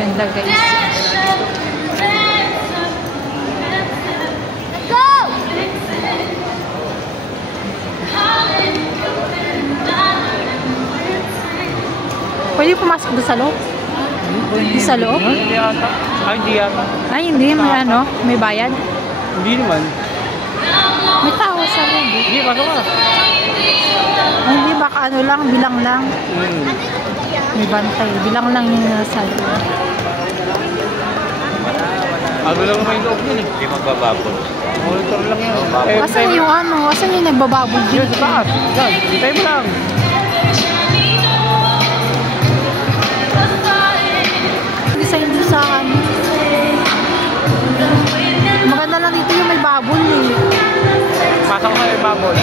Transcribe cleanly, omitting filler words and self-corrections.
Ganda guys. Pwede pumasok doon sa loob? Hindi sa loob? Hindi yata. Ay, hindi yata. Ay, hindi. May ano? May bayad? Hindi naman. May tao sa loob. Hindi, pasok ka. Ay, hindi. Baka ano lang, bilang lang. May bantay. Bilang lang yung nasa loob. Ano lang naman yung loob yun eh. Hindi magbababol. Monitor lang yun. Asan yung ano? Asan yung nagbababog Yun, dito? sa taas. Diyan. Hintay mo lang. Hindi sa ano. Maganda lang dito yung may babol eh. Pasok ka yung babol.